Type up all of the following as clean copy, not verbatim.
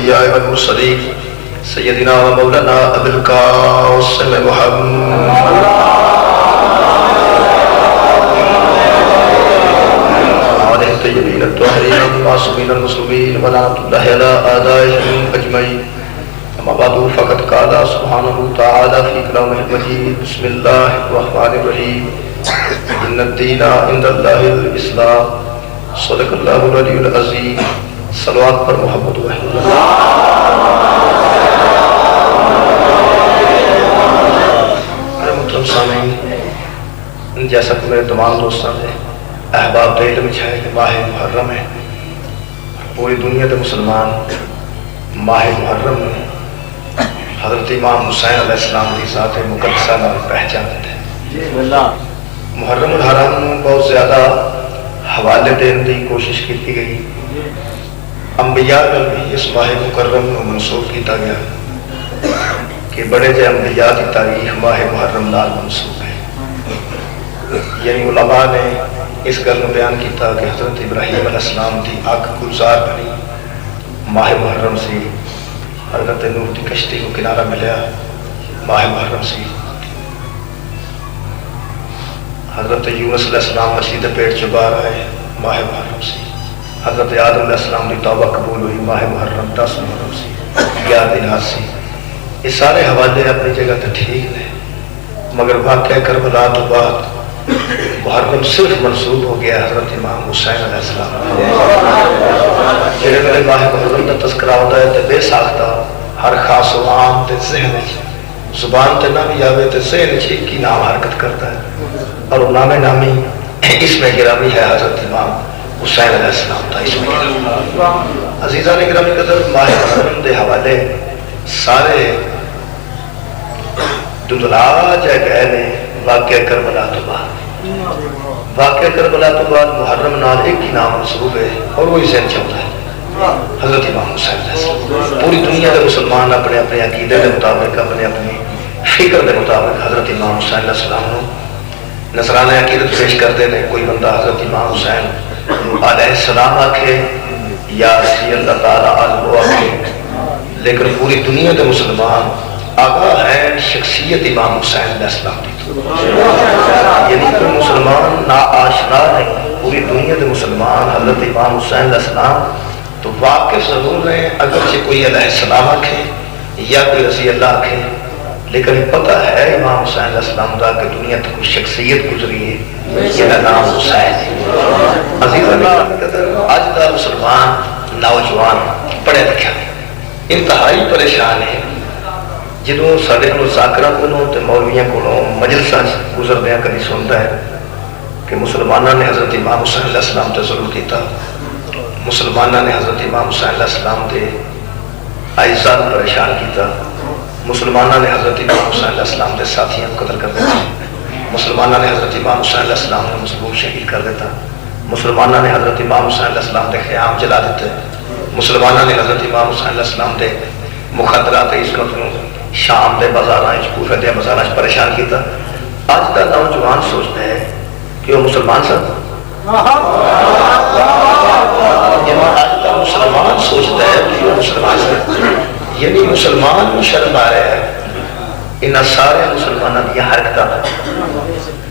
الأنبياء والمرسلين سيدنا ومولانا أبي القاسم محمد وعلى الطيبين الطاهرين المعصومين المظلومين ولعنة الله على أعدائهم أجمعين. أما بعد فقد قال سبحانه وتعالى في كلامه المجيد: بسم الله الرحمن الرحيم إن الدين عند الله الإسلام. صدق الله العلي العظيم. صلوات پر محمد رحمۃ اللہ. میرے محترم سامعین، جیسا کہ میرے تمام دوستوں نے احباب دل میں چھائے کہ ماہ محرم ہے، پوری دنیا کے مسلمان ماہ محرم میں حضرت امام حسین علیہ السلام کی ذات مقدسہ نال پہچانتے ہیں. محرم الحرام بہت زیادہ حوالے دینے کی کوشش کی گئی. انبیاء میں بھی اس ماہ مکرم کو منسوخ کیا گیا کہ بڑے جے انبیاء کی تاریخ ماہ محرم نال منسوخ ہے. یعنی علماء نے اس گل کو بیان کیا کہ حضرت ابراہیم علیہ السلام کی اگ گلزار بنی ماہ محرم سے. حضرت نوح کی کشتی کو کنارہ ملیا ماہ محرم سے. حضرت یونس علیہ السلام مچھلی کے پیٹ چ باہر آئے ماہ محرم سے. حضرت آدم علیہ السلام کی توبہ قبول ہوئی ماہ محرم 10 محرم سے 11 دن سے. یہ سارے حوالے اپنی جگہ تو ٹھیک ہیں، مگر واقعہ کربلا تو بعد محرم صرف منسوخ ہو گیا حضرت امام حسین علیہ السلام. جہے میرے ماہ محرم کا تذکرہ ہوتا ہے تو بے ساختہ ہر خاص و عام کے ذہن زبان تے نہ بھی آوے تو ذہن ایک ہی نام حرکت کرتا ہے، اور وہ نام نامی اس میں گرامی ہے حضرت امام حسین علیہ السلام تھا. اس میں عزیزان گرامی قدر ماہ محرم دے حوالے سارے دندلا جائے گئے نے واقعہ کربلا تو بعد. واقعہ کربلا تو بعد محرم نال ایک ہی نام منسوب ہے اور وہی ذہن چلتا ہے حضرت امام حسین علیہ السلام. پوری دنیا کے مسلمان اپنے اپنے عقیدے کے مطابق اپنے اپنی فکر کے مطابق حضرت امام حسین علیہ السلام کو نصرانہ عقیدت پیش کرتے ہیں. کوئی بندہ حضرت امام حسین علیہ السلام آکھے یا رضی اللہ تعالیٰ عنہ آکھے، لیکن پوری دنیا کے مسلمان آگاہ ہیں شخصیت امام حسین علیہ السلام کی. یعنی کوئی مسلمان نا آشنا نہیں، پوری دنیا کے مسلمان حضرت امام حسین علیہ السلام تو واقف ضرور ہیں، اگرچہ کوئی علیہ السلام آکھے یا کوئی رضی اللہ آکھے، لیکن پتہ ہے امام حسین علیہ السلام دا کہ دنیا تک کوئی شخصیت گزری ہے جنہا نام حسین ہے. عزیزان آج دا مسلمان نوجوان پڑھے لکھا انتہائی پریشان ہے. جدوں سارے کو ذاکرہ کو مولویاں کو مجلساں گزردیاں کبھی سنتا ہے کہ مسلمانوں نے حضرت امام حسین علیہ السلام تے ظلم کیتا، مسلمانوں نے حضرت امام حسین علیہ السلام تے اعزاء پریشان کیتا، مسلمانوں نے حضرت امام حسین علیہ السلام کے ساتھیوں کو قتل کر دیتا، مسلمانوں نے حضرت امام حسین علیہ السلام کو مصلوب شہید کر دیتا، مسلمانوں نے حضرت امام حسین علیہ السلام کے خیام جلا دیتے، مسلمانوں نے حضرت امام حسین علیہ السلام کے مخدرات عصمت کو شام کے بازاراں کوفہ کے بازاراں پریشان کیتا. آج کا نوجوان سوچتا ہے کہ وہ مسلمان سن. آج کا مسلمان سوچتا ہے کہ وہ مسلمان سن. یعنی مسلمان شرم آ رہا ہے ان سارے مسلمانوں کی حرکت.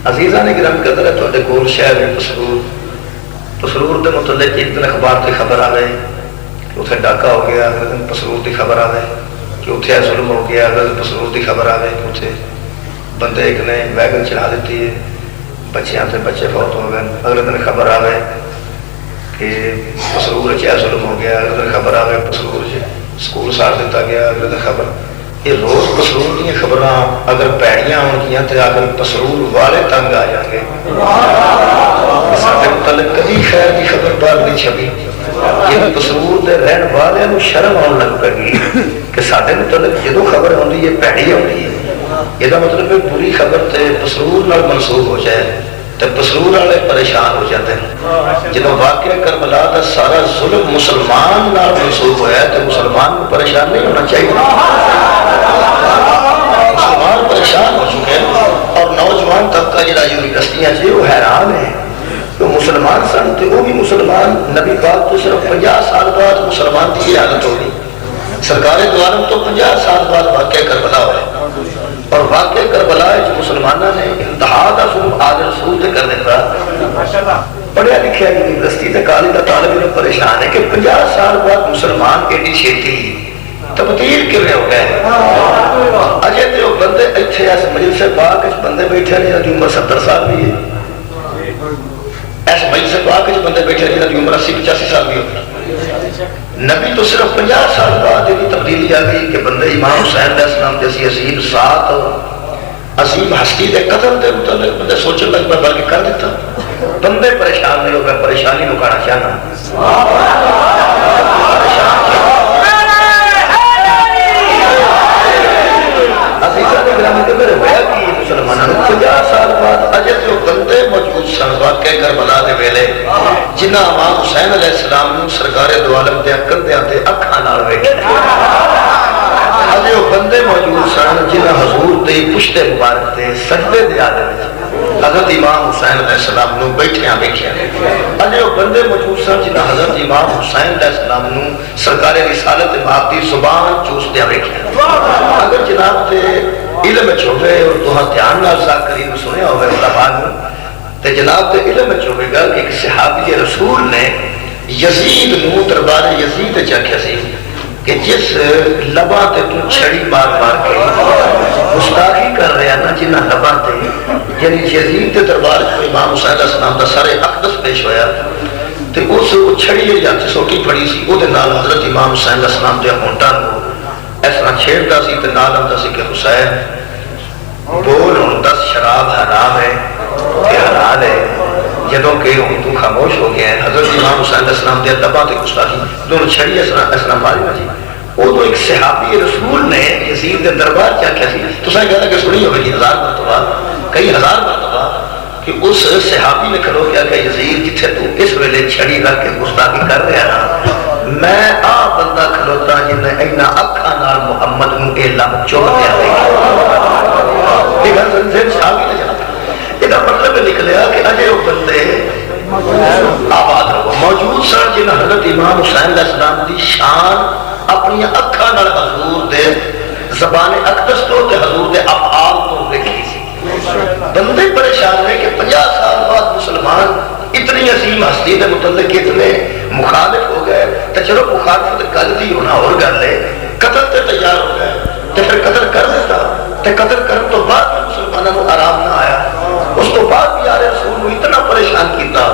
عزیزان گرامی قدر ہے تواڈے کول شہر میں پسرور کے متعلق ایک دن اخبار کی خبر آ گئی کہ اتنے ڈاکہ ہو گیا، اگلے دن پسرور کی خبر آ گئی کہ اتنے ظلم ہو گیا، اگلے دن پسرور کی خبر آ گئی کہ اتنے بندے ایک نے ویگن چڑھا دیتی ہے، بچیاں سے بچے فوت ہو گئے. اگلے دن خبر آ گئی کہ پسرور ظلم ہو گیا، اگلے دن خبر آ گئی پسرور سکول ساڑ دیتا گیا، اگلے دن خبر. یہ روز پسرور کی خبراں اگر پیڑیاں ہو گیا تو اگر پسرور والے تنگ آ جائیں گے. سارے متعلق کبھی خیر کی خبر باہر نہیں چھپی. یہ پسرور دے رہن والے شرم آن لگ پے گی کہ سارے متعلق جدو خبر آتی ہے پیڑی آتی ہے. یہ مطلب ہے بری خبر تے پسرور نال منسوخ ہو جائے تو پسرور والے پریشان ہو جاتے ہیں. جدو واقعہ کربلا کا سارا ظلم مسلمان نال منسوخ ہوا ہے تو مسلمان کو پریشان نہیں ہونا چاہیے. مسلمان پریشان ہو چکے ہیں اور نوجوان طبقہ جڑا یونیورسٹیاں سے وہ حیران ہے کہ مسلمان سن تو وہ بھی مسلمان نبی پاک تو صرف 50 سال بعد مسلمان کی حالت ہو گئی. سرکار دو عالم تو 50 سال بعد واقعہ کربلا ہوئے اور واقعہ کربلا جو مسلمانوں نے انتہا دا ظلم آج رسول تے کر دیتا پڑھیا لکھیا یونیورسٹی تے کالج دا طالب علم پریشان ہے کہ 50 سال بعد مسلمان ایڈی چھیتی تبدیل کیویں ہو گئے اجے تے وہ بندے ایتھے اس مجلس پاک وچ بندے بیٹھے نے جنہاں دی عمر 70 سال بھی ہے اس مجلس پاک وچ بندے بیٹھے جنہاں دی عمر 80 85 سال بھی ہے نبی تو صرف 50 سال بعد یہ تبدیلی آ گئی کہ بندے امام حسین علیہ السلام جیسی عظیم ذات عظیم ہستی دے قتل دے متعلق بندے سوچنے لگ پہ بلکہ کر دیتا بندے پریشان نہیں ہو گئے پریشانی مکانا چاہنا عزیزہ نے گرامی کے میرے ہویا کی مسلمانوں 50 سال بعد اجے جو بندے موجود سن واقع کربلا دے ویلے جنہ امام حسین علیہ السلام نے سرکار دو عالم دے کندھیاں تے اکھاں نال ویکھیا اجے وہ بندے موجود سن جنہ حضور دے پشت مبارک تے سجدے دے آدھے حضرت امام حسین علیہ السلام نے بیٹھیاں ویکھیا اجے وہ بندے موجود سن جنہ حضرت امام حسین علیہ السلام نے سرکار رسالت باپ دی زبان چوسدیاں ویکھیا اگر جناب تے علم چھوڑے اور توہاں دھیان نال ذاکرین سنیا ہوئے علماء نے تے جناب تے علم چھوڑے گا کہ ایک صحابی رسول نے یزید نو دربار یزید چاکھیا سی کہ جس لباں تے تو چھڑی مار مار کے گستاخی کر رہا نا جنہ لباں تے یعنی یزید تے دربار کو امام حسین علیہ السلام دا سارے اقدس پیش ہویا تے اس چھڑی یا سوٹی پھڑی سی او دے نال حضرت امام حسین علیہ السلام دے ہونٹاں کو اس طرح چھیڑتا سی تے نال آندا سی کہ حسین بول ہن 10 شراب حرام ہے کہ حلال ہے جدوں کہ ہن تو خاموش ہو گیا ہے حضرت امام حسین علیہ السلام دے لباں تے گستاخی دونوں چھڑی اس طرح ماری نہ جی وہ تو ایک صحابی رسول نے یزید دے دربار کیا کیا سی تو سائیں کہنا کہ سنی ہوگی کہ 1000 مرتبہ کئی ہزار مرتبہ کہ اس صحابی نے کھلو کیا کہ یزید جتھے تو اس ویلے چھڑی رکھ کے گستاخی کر رہا نا میں آ بندہ کھلوتا جنہیں اینا اکھا نال محمد نو اے لب چوک دیا دیکھا زنزین صحابی نے جاتا یہ مطلب نکلیا کہ اجے وہ بندے آباد رہو موجود سن جنہیں حضرت امام حسین علیہ السلام دی شان اپنی اکھا نال حضور دے زبان اقدس تو تے حضور دے افعال تو دیکھی سی بندے پریشان ہے کہ 50 سال بعد مسلمان اتنی عظیم ہستی دے متعلق اتنے مخالف ہو گئے تو چلو مخالفت گل دی ہونا اور گل ہے قتل تے تیار ہو گئے تو پھر قتل کر دیتا تو قتل کرن تو بعد مسلمانوں کو آرام نہ آیا اس تو بعد بھی آرے رسول کو اتنا پریشان کیتا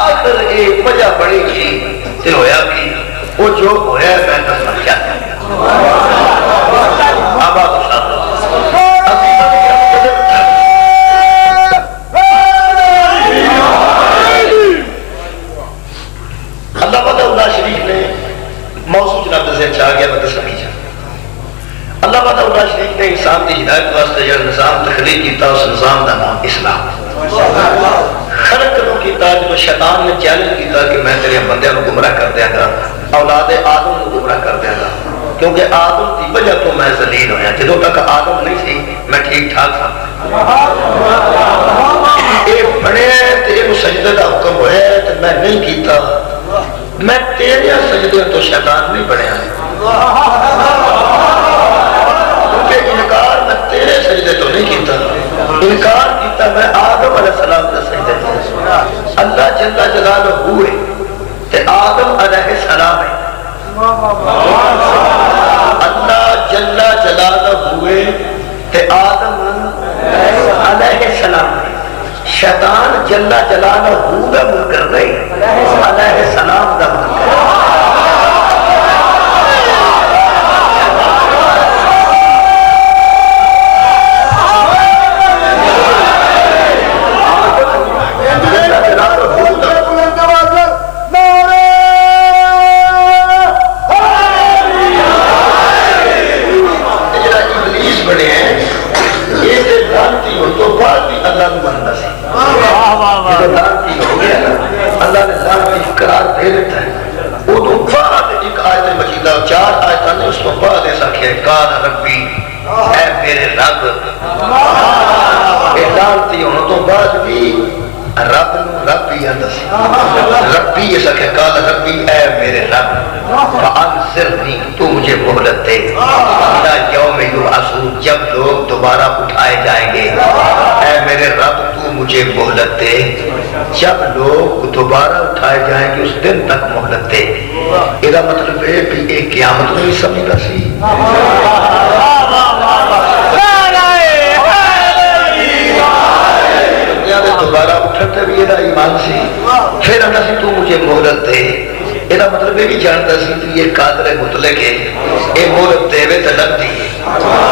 آخر ایک وجہ پڑی گی تے ہویا کہ وہ جو ہویا ہے میں دسنا کیا آباد شاہ اللہ پتہ اللہ شریف نے موضوع جناب سے اچھا گیا میں دسنا کی جائے اللہ پتہ اللہ شریف نے انسان کی ہدایت واسطے جو نظام تخلیق کیتا اس نظام کا نام اسلام خلق کدوں کیتا جو شیطان نے چیلنج کیتا کہ میں تیرے بندیاں کو گمراہ کر دیاں گا اولاد آدم کو گمراہ کر دیاں گا کیونکہ آدم کی وجہ تو میں ذلیل ہویا جدوں تک آدم نہیں سی میں ٹھیک ٹھاک تھا اے بڑے تے سجدے دا حکم ہویا تے میں نہیں کیتا میں تیرے سجدے تو شیطان نہیں بنیا کیونکہ انکار میں تیرے سجدے تو نہیں کیتا انکار کیتا میں آدم علیہ السلام کا سجدے تو اللہ جل جلالہ ہوئے تے آدم علیہ السلام ہے اللہ جل جلالہ ہوئے تے آدم علیہ السلام ہے شیطان جل جلالہ ہوئے منکر نہیں علیہ السلام دا منکر اللہ نے ذات قرار دے دیتا ہے وہ تو بعد ایک آیت مجیدہ 4 آیتاں نے اس کو بعد ایسا کیا کان ربی اے میرے رب اے لانتی ہونے تو بعد بھی رب ربی اندسی ربی یہ سکے قال ربی اے میرے رب فانصرنی تو مجھے مہلت دے الا یوم یبعثون جب لوگ دوبارہ اٹھائے جائیں گے اے میرے رب تو مجھے مہلت دے جب لوگ دوبارہ اٹھائے جائیں گے اس دن تک مہلت دے یہ مطلب ہے کہ ایک قیامت میں بھی سمجھتا سی دوبارہ اٹھتے بھی یہ ایمان سی پھر آتا سی تو مجھے مہلت دے یہ مطلب یہ بھی جانتا سی کہ یہ قادر مطلق ہے یہ مہلت دے تو لگتی ہے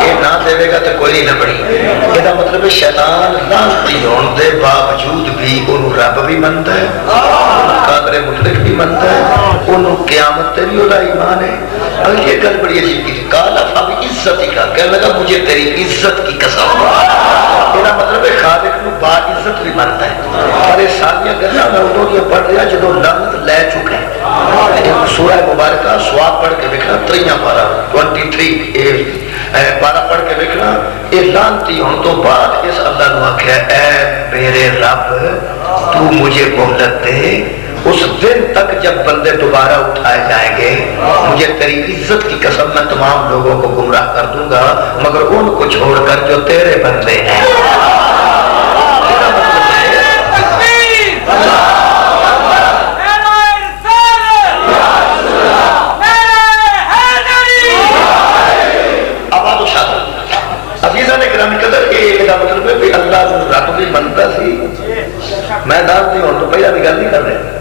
یہ نہ دے گا تو کوئی نہیں لبنی یہ مطلب شیطان لعنتی ہون دے باوجود بھی انہوں رب بھی منتا ہے قادر مطلق بھی منتا ہے انہوں قیامت تے بھی وہ ایمان ہے اگر یہ گل بڑی عجیب کی کالا فاب عزت کا کہنے لگا مجھے تیری عزت کی قسم یہ مطلب ہے خالق نو با عزت بھی منتا ہے پر یہ ساریاں گلاں میں ادوں دی پڑھ رہا جدوں لعنت لے چکا ہے سورہ مبارکہ سواد پڑھ کے دیکھنا 3 پارہ 23 پارہ پڑھ کے دیکھنا یہ لعنتی ہون تو بعد اس اللہ نے آخیا اے میرے رب تو مجھے مہلت دے اس دن تک جب بندے دوبارہ اٹھائے جائیں گے مجھے تیری عزت کی قسم میں تمام لوگوں کو گمراہ کر دوں گا مگر ان کو چھوڑ کر جو تیرے بندے ہیں میں دان نہیں ہوں تو پہلا بھی گل نہیں کر رہے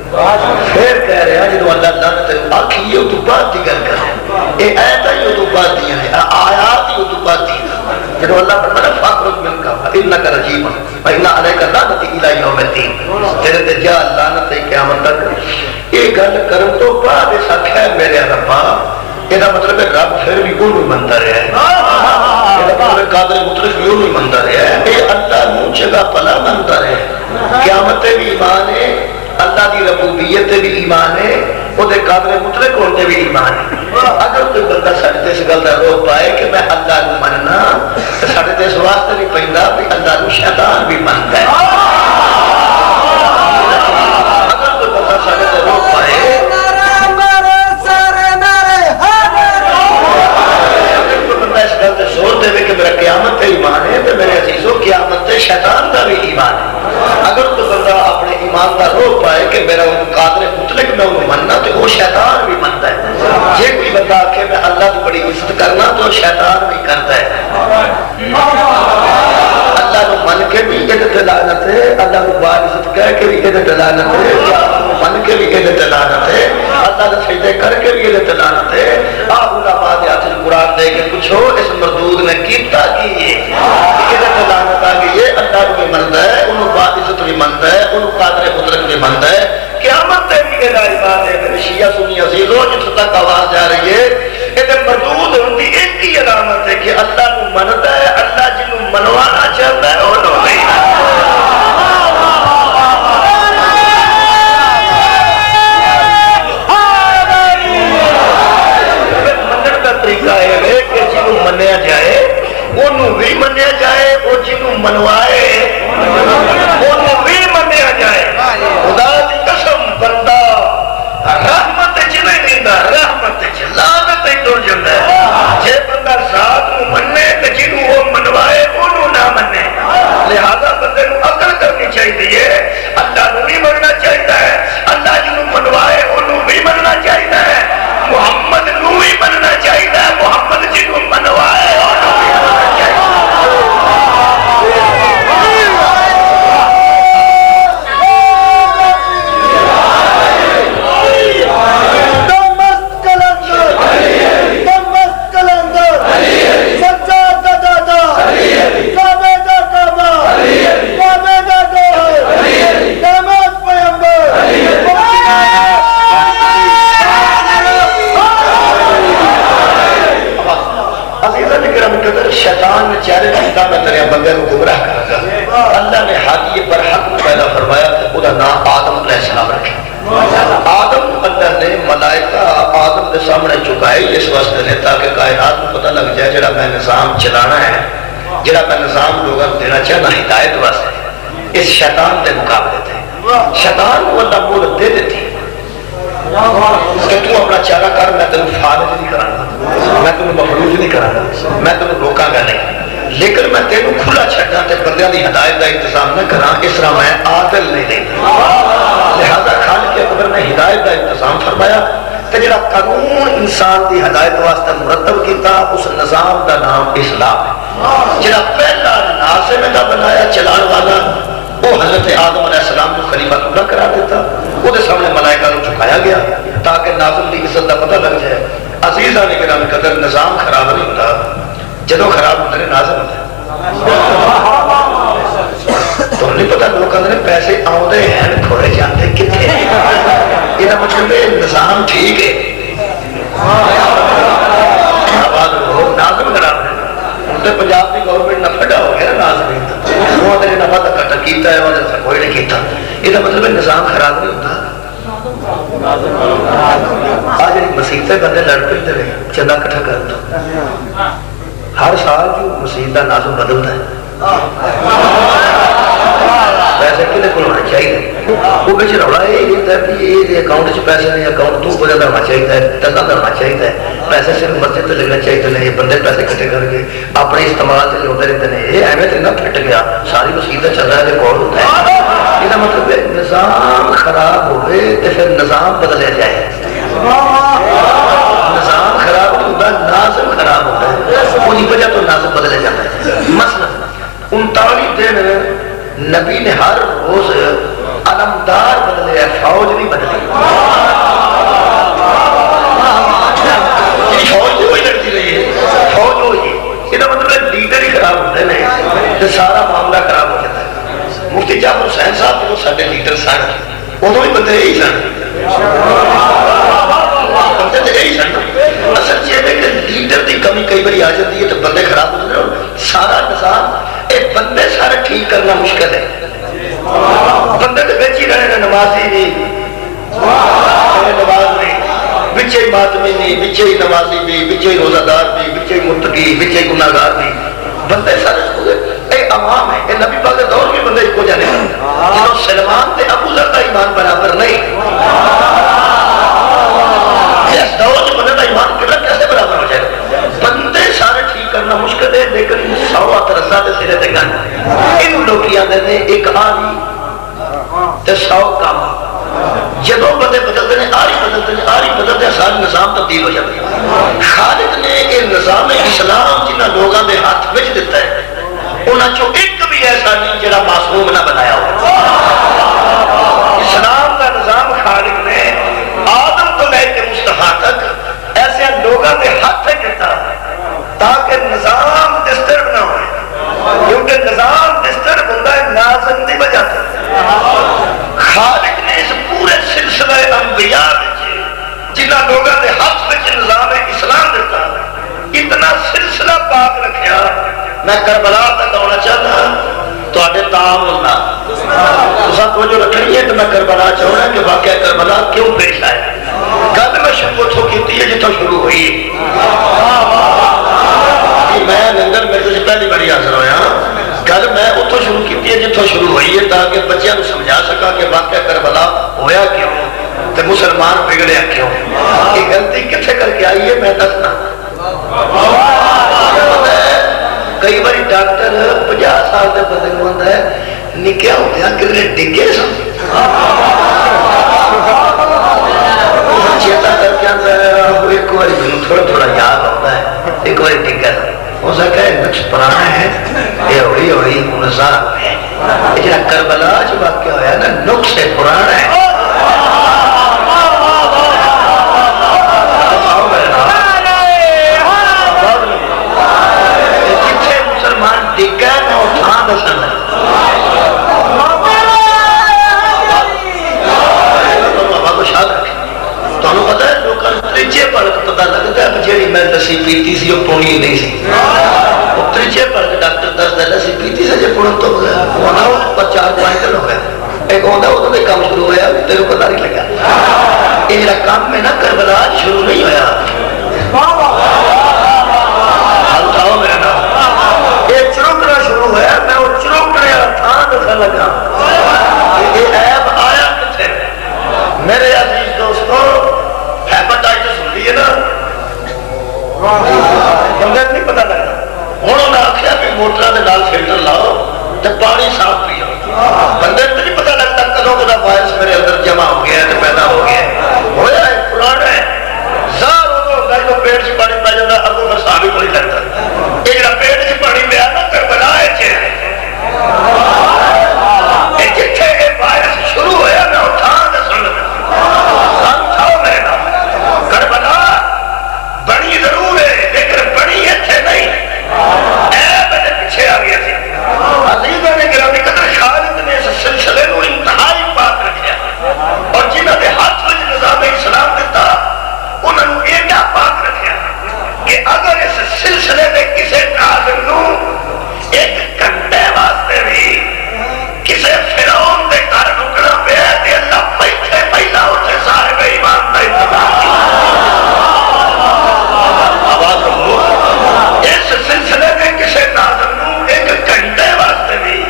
پھر کہہ رہے ہیں جدو اللہ لعنت آکھی یہ تو بات دی گل کر رہے ہیں یہ آیتاں ہی تو بات دی ہیں آیات ہی تو بات دی ہیں جدو اللہ فرمایا فاخرج من کا انک رجیم فإن علیک لعنت الی یوم الدین تیرے تے جا لعنت قیامت تک یہ گل کرن تو بعد اس آخیا میرے ربا یہ مطلب ہے رب پھر بھی انہوں منتا رہا ہے قادر مطلق بھی انہوں منتا رہا ہے یہ اللہ نو جگہ پلا منتا رہا ہے قیامت بھی ایمان ہے اللہ دی ربوبیت بھی ایمان ہے وہ دے قادر مطلق ہوتے بھی ایمان ہے اگر کوئی بندہ ساڑھے تے اس گل دا رو پائے کہ میں اللہ نو مننا تو ساڑھے تے اس واسطے نہیں پہندا بھی اللہ نو شیطان بھی منتا ہے اگر کوئی بندہ ساڑھے تے رو پائے زور دے کہ میرا قیامت تے ایمان ہے تو میرے عزیزوں قیامت تے شیطان کا بھی ایمان ہے اگر تو بندہ اپنے ایمان کا روک پائے کہ میرا قادر مطلق میں انہوں مننا تو وہ شیطان بھی منتا ہے یہ کوئی بندہ کہ میں اللہ کی بڑی عزت کرنا تو شیطان بھی کرتا ہے اللہ کو من کے بھی عزت لعنت ہے اللہ کو با عزت کہہ کے بھی عزت لعنت ہے من کے بھی عزت لعنت ہے اللہ نے سجدے کر کے بھی عزت لعنت ہے آپ علماء دے ہاتھ قرآن دے کے پوچھو اس مردود نے کیتا کی عزت لعنت آ گئی ہے اللہ کو بھی منتا ہے انہوں با عزت بھی منتا ہے انہوں قادر مطلق بھی منتا ہے قیامت تے بھی الہی بات ہے میرے شیعہ سنی عزیزوں جس تک آواز جا رہی ہے یہ مردود ہوتی ایک ہی علامت ہے کہ اللہ کو منتا ہے اللہ جنہوں منوانا چاہتا ہے انہوں نہیں منیا جائے انہوں بھی منیا جائے وہ جنہوں منوائے انہوں بھی منیا جائے خدا دی قسم بندہ رحمت جنہیں دیندہ رحمت لعنت ٹر جاتا ہے جے بندہ ذات کو مننے تے جنہوں وہ منوائے انہوں نہ مننے لہذا بندے کو عقل کرنی چاہیے اللہ نو بھی مننا چاہیے اللہ جنہوں منوائے انہوں بھی مننا چاہیے محمد نو بھی مننا چاہیے محمد جنہوں منوائے انہوں بھی مننا چاہیے شیطان نے چہرے کیتا میں تیرے بندے کو گمراہ کر گا اللہ نے ہادی پر حق پیدا فرمایا وہ دا نام آدم علیہ السلام رکھا آدم اللہ نے ملائکہ آدم کے سامنے چکائی اس واسطے نے تاکہ کائنات کو پتہ لگ جائے جڑا میں نظام چلانا ہے جڑا میں نظام لوگوں کو دینا چاہنا ہدایت واسطے اس شیطان کے مقابلے تھے شیطان کو اللہ مہلت دے دیتی کہ تو اپنا چارہ کر میں تینوں فارغ نہیں کرانا میں تینوں مخلوج نہیں کرانا میں تینوں روکاں گا نہیں لیکن میں تینوں کھلا چھڑنا تے بندیاں دی ہدایت دا انتظام نہ کراں اس طرح میں عادل نہیں دیتا لہذا خالق اکبر نے ہدایت دا انتظام فرمایا کہ جڑا قانون انسان دی ہدایت واسطے مرتب کیتا اس نظام دا نام اسلام ہے جڑا پہلا ناظم دا بنایا چلان والا وہ حضرت آدم علیہ السلام کو خلیفہ اللہ قرار دیتا وہ دے سامنے ملائکہ کو جھکایا گیا تاکہ ناظم دی عزت دا پتہ لگ جائے عزیزان کرام قدر نظام خراب نہیں ہوتا جدو خراب ہوتا ہے ناظم ہوتا ہے تو نہیں پتا لوگ کہتے ہیں پیسے آؤندے ہیں کھوڑے جاندے کتنے یہ مطلب ہے نظام ٹھیک ہے آباد ہو ناظم خراب ہے تو پنجاب کی گورنمنٹ نہ پھڑا ہو گیا ناظم وہ نے نفع تک کٹا کیتا ہے وہ کوئی نہیں کیتا یہ مطلب ہے نظام خراب نہیں ہوتا آج مسیحتے بندے لڑ پہ چندہ کٹھا کرتا ہر سال جو مسیح کا ناظم بدلتا ہے پیسے کھلے کو ہونا چاہیے وہ بچ روڑا یہ ہوتا ہے کہ یہ اکاؤنٹ سے پیسے نہیں اکاؤنٹ دو بجے ہونا چاہیے ٹکا کرنا چاہیے پیسے صرف مسجد سے لگنا چاہیے نہیں بندے پیسے کٹھے کر کے اپنے استعمال سے ہوتے رہتے ہیں یہ ایویں تو نہ پھٹ گیا ساری مسیحت چل رہا ہے ریکارڈ ہوتا ہے یہ مطلب ہے نظام خراب ہوئے تو پھر نظام بدلیا جائے نظام خراب ہوتا ہے ناظم خراب ہوتا ہے وہی وجہ تو ناظم بدلے جاتا ہے مثلا 39 دن نبی نے ہر روز علمدار بدلے ہے فوج نہیں بدلی فوج وہی لگتی رہی ہے فوج وہی یہ مطلب لیڈر ہی خراب ہوتے ہیں تو سارا معاملہ خراب ہو جاتا ہے مفتی جعفر حسین صاحب جو سارے لیڈر سن ادو بھی بندے یہی سن بندے تو یہی سن اصل یہ ہے کہ لیڈر کی کمی کئی بار آ جاتی ہے تو بندے خراب ہو جاتے ہیں سارا نظام ایک بندے سارے ٹھیک کرنا مشکل ہے بندے تو بچ ہی رہے نمازی نہیں نماز نہیں بچے ماتمی نہیں بچے ہی نمازی بھی بچے ہی روزہ دار بھی بچے ہی متقی بچے ہی گناہگار بھی بندے سارے اے عوام ہے اے نبی پاک دور میں بندے کو جانے جنہوں سلمان تے ابو ذر کا ایمان برابر نہیں اس دور میں بندے کا ایمان کیسے برابر ہو جائے بندے سارے ٹھیک کرنا مشکل ہے لیکن 100 رسا دے سرے تے گن ان لوگ کی آدھے نے ایک آری تے 100 کام جدوں بندے بدلتے ہیں آری بدلتے ہیں سارے نظام تبدیل ہو جاتے ہیں خالق نے یہ نظام اسلام جنہ لوگاں دے ہاتھ وچ دیتا ہے انہاں چوں ایک بھی ایسا نہیں جڑا معصوم نہ بنایا ہو اسلام کا نظام خالق نے آدم تو لے کے مصطفیٰ تک ایسے لوگاں دے ہاتھ وچ دیتا تاکہ نظام ڈسٹرب نہ ہوئے کیونکہ نظام ڈسٹرب ہوتا ہے ناظم دی وجہ سے خالق نے اس پورے سلسلہ انبیاء جنہ لوگوں نے ہاتھ میں نظام اسلام دیتا اتنا سلسلہ پاک رکھیا میں کربلا تک آنا چاہتا تو آڈے تام ہونا توجہ رکھنی ہے کہ میں کربلا چاہوں کہ واقعہ کربلا کیوں پیش آئے گل میں شروع کی ہے جتوں شروع ہوئی میں لنگر میرے سے پہلی باری حاضر ہویا گل میں اتوں شروع کی ہے جتوں شروع ہوئی ہے تاکہ بچیاں کو سمجھا سکا کہ واقعہ کربلا ہویا کیوں تے مسلمان بگڑیا کیوں یہ غلطی کتنے کر کے آئی ہے میں دسنا کئی باری ڈاکٹر 50 سال کے بندے کو آتا ہے نکیا ہوتے ہیں کتنے ڈگے سن چیتا کر کے آتا ہے ایک بار تھوڑا تھوڑا یاد آتا ہے ایک بار ڈگا ہو سکتا ہے نقش پرانا ہے یہ ہوئی نظام ہے یہ کربلا جو واقعہ ہوا نا نقش پرانا ہے جتنے مسلمان ڈگا ہے وہ تھان دسن ہے تمہیں پتا ہے لوگوں تیجے پڑھ کے پتا لگتا ہے جی میں لسی پیتی سی وہ پونی نہیں سی وہ تیجے پڑھ کے ڈاکٹر دستا لسی پیتی سی جی پڑھ تو ہونا 4 دن ہو گیا ایک ہوتا وہ تو کام شروع ہوا تیرے پتا نہیں لگا یہ جا کام میں نا کربلا شروع نہیں ہوا اٹھاؤ میرا نام یہ چروکنا شروع ہوا میں وہ چروکنے والا تھان دسا لگا بندے نہیں پتا لگتا ہوں انہیں آخیا کہ موٹر کے نال فلٹر لاؤ تو پانی صاف پیو بندے کو نہیں پتا لگتا کدوں کا وائرس میرے اندر جمع ہو گیا ہے پیدا ہو گیا ہوا ہے پرانا ہے زار ہوتا ہے تو پیٹ سے پانی پی جاتا اگوں پھر صاف ہی نہیں لگتا یہ جا پیٹ سے پانی پیا نا کربلا جتھے یہ وائرس شروع ہوا میں اٹھا دسن لگا میرے نام کربلا بڑی ضرور ہے لیکن بڑی اتنے نہیں میرے پیچھے آ گیا تھی عزیزہ نے گرامی قدر خالد نے اس سلسلے کو انتہائی پاک رکھا اور جنہوں نے ہاتھ میں نظام اسلام دیتا انہوں نے ایڈا پاک رکھا کہ اگر اس سلسلے میں کسی ناظر نو ایک گھنٹے واسطے بھی کسی فرعون دے گھر رکنا پیا تے اللہ بیٹھے پہلا اسے صاحب ایمان کا انتظام کیا آواز رکھو اس سلسلے میں کسی ناظر نو ایک گھنٹے واسطے بھی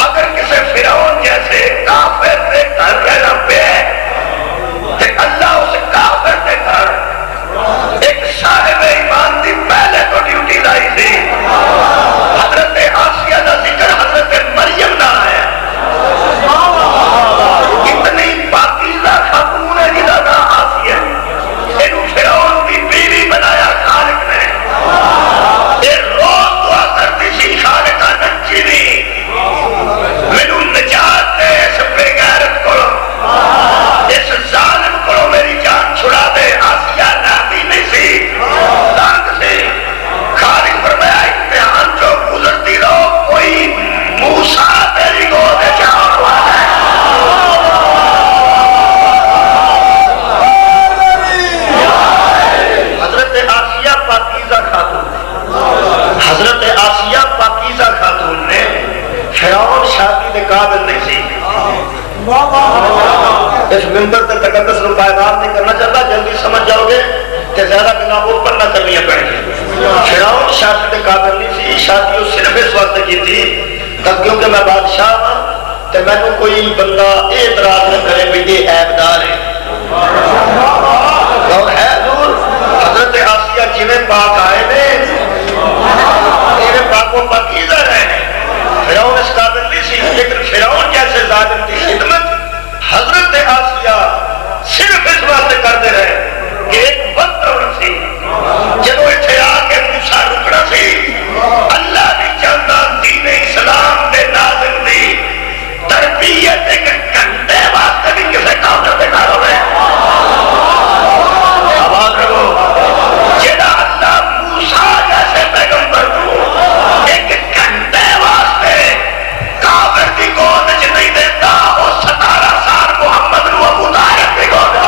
اگر کسی فرعون جیسے کافر دے گھر رہنا پیا تے اللہ اس کافر دے گھر ایک صاحب ایمان دی پہلے تو ڈیوٹی لائی تھی حضرت آسیہ کا ذکر حضرت مریم نہ ہے اتنی پاکیزہ خاتون ہے جدا نام آسیہ انہوں فرعون کی بیوی بنایا خالق نے یہ روز دعا کرتی سی خالقہ نچینی مینوں نجات دے اس بے غیرت کو اس ظالم کو میری جان چھڑا دے آسیہ نابی نہیں سی دانت سے خالق فرمایا امتحان جو گزرتی رہو کوئی موسیٰ تیری گود ہے جاؤ والا ہے حضرت آسیہ پاکیزہ خاتون حضرت آسیہ پاکیزہ خاتون نے فرعون شادی دے قابل نہیں سی اس ممبر تے تقدس نو پائمال نہیں کرنا چاہتا جلدی سمجھ جاؤ گے کہ زیادہ بنا اوپر نہ کرنی پڑیں گی فرعون شادی دے قابل نہیں سی شادی وہ صرف اس وقت کی تھی تب کیونکہ میں بادشاہ ہاں تو میں نے کوئی بندہ اعتراض نہ کرے بھی یہ عیبدار ہے اور ہے حضور حضرت آسیہ جویں پاک آئے نے ایویں پاک و پاکیزہ رہے فرعون اس قابل نہیں سی لیکن فرعون جیسے ظالم کی خدمت حضرت آسیہ صرف اس واسطے کرتے رہے کہ ایک وقت ہونا سی جب وہ اتنے آ کے موسیٰ رکنا سی اللہ بھی چاہتا دین اسلام دے نازل دی تربیت ایک گھنٹے واسطے بھی کسے کاؤنٹر دے کھا رہے آواز رکھو جہاں اللہ موسیٰ جیسے پیغمبر کو ایک گھنٹے واسطے کافر کی گود چ نہیں دیتا وہ 17 سال محمد نو ابو طالب کی گود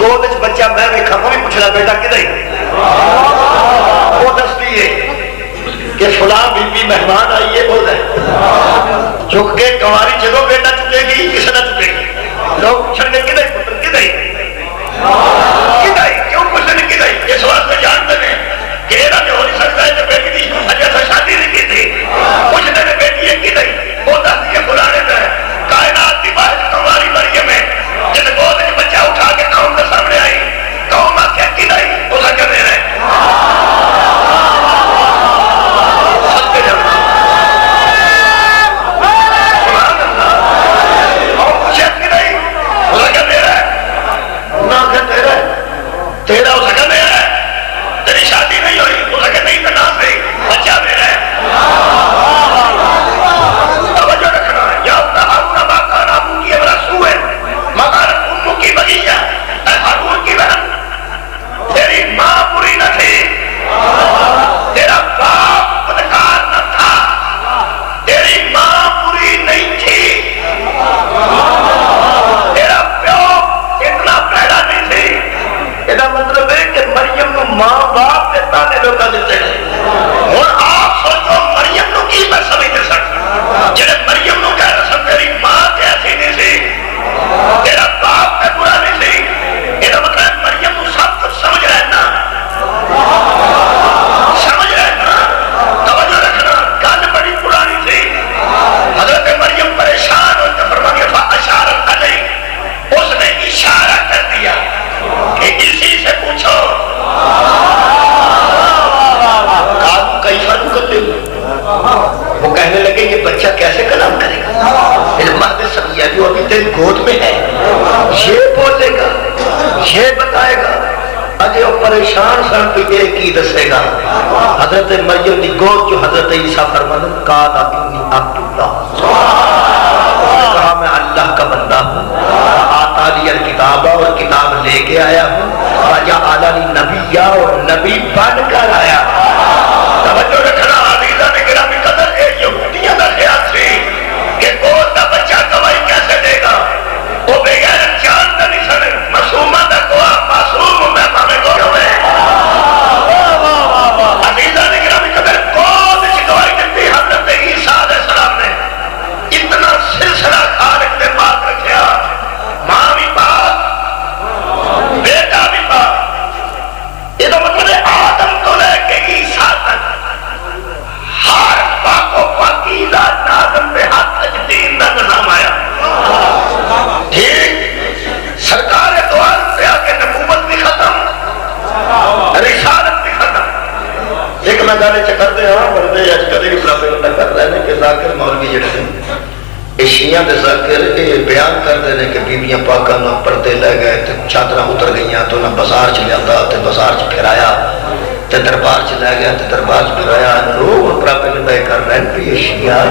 گود بچہ میں ویکھا میں بھی پوچھنا بیٹا کدھر مہمان آئی ہے بول رہے چک کے کنواری جگہ بیٹا چکے گی کسی نہ چکے گی لوگ پوچھیں گے کدھر پتر کدھر کدھر کیوں پوچھنے کدھر اس واسطے جانتے ہیں کہ یہ جو ہو نہیں سکتا ہے جو بیٹی تھی اجے سے شادی نہیں کی تھی پوچھنے میں بیٹی ہے کدھر وہ دس یہ بلانے میں کائنات کی باہر کنواری مریم ہے جس گود میں بچہ اٹھا کے قوم کے سامنے آئی قوم آکے کدھر اسے کہنے رہے تیرا اسے کہنے ہے تیری شادی نہیں ہوئی اسے کہ نہیں تنا سے بچہ میرا ہے توجہ رکھنا یا ابتہارون ماکان ابو کی ابرسو ہے مکان امو کی بغیہ اے ہارون کی بہن تیری ماں بری نہ تھی تیرا باپ بدکار نہ تھا تیری ماں بری نہیں تھی تیرا پیو اتنا پیڑا نہیں تھی یہ مطلب ہے کہ مریم نو ماں باپ کے تانے لوگا دیتے ہیں اور آپ سوچو مریم نو کی میں سمجھ دے سکتا جنہیں مریم نو کہہ رہا سب تیری ماں کیسی نہیں سی تیرا باپ میں برا نہیں سی یہ مطلب ہے مریم نو سب کچھ سمجھ رہے نا سمجھ رہے نا توجہ رکھنا گل بڑی پرانی تھی حضرت مریم پریشان ہوتے فرمانے فاشارت علیہ اس نے اشارہ کر دیا کہ اسی سے پوچھو آپ کئی فرق کرتے ہو وہ کہنے لگے یہ بچہ کیسے کلام کرے گا علمات سمیہ جو ابھی تیری گود میں ہے یہ بولے گا یہ بتائے گا اجے وہ پریشان سن پہ ایک ہی دسے گا حضرت مریم دی گود جو حضرت عیسیٰ فرمانے قال انی عبداللہ کہا میں اللہ کا بندہ ہوں آتالی الکتاب اور کتاب لے کے آیا ہوں راجہ آلالی نبی اور نبی بن کر آیا توجہ رکھنا عزیزہ نے گرامی قدر ایک یہودیاں دا خیال سی کہ گود دا بچہ گواہی کیسے دے گا وہ بغیر جان دا نہیں سنے معصومہ دا گواہ معصوم میں پاوے کو ہوئے عزیزہ نے گرامی قدر گود سے گواہی دیتی حضرت عیسیٰ علیہ السلام نے اتنا سلسلہ خالق نے بات رکھیا ماں بھی پاک بیٹا بھی پاک یہ تو مطلب ہے آدم تو لے کے عیسیٰ تک ہر پاک و پاکیزہ آدم پہ ہاتھ تجدین کا نظام آیا ٹھیک سرکار دو عالم پہ آکے نبوت بھی ختم رسالت بھی ختم ایک میں گانے چکر دے ہاں بردے اج کدے بھی پرابلم کر رہے ہیں کہ ذاکر مولوی جڑے ہیں شیعہ دے ذاکر بیان کر دے کہ بیبیاں پاکاں نہ پردے لے گئے تے چادراں اتر گئیاں تو نہ بازار چ لیا تے بازار چ پھرایا تے دربار چ لے گیا تے دربار چ پھرایا لوگ پراپیگنڈا کر رہے ہیں کہ یہ شیعہ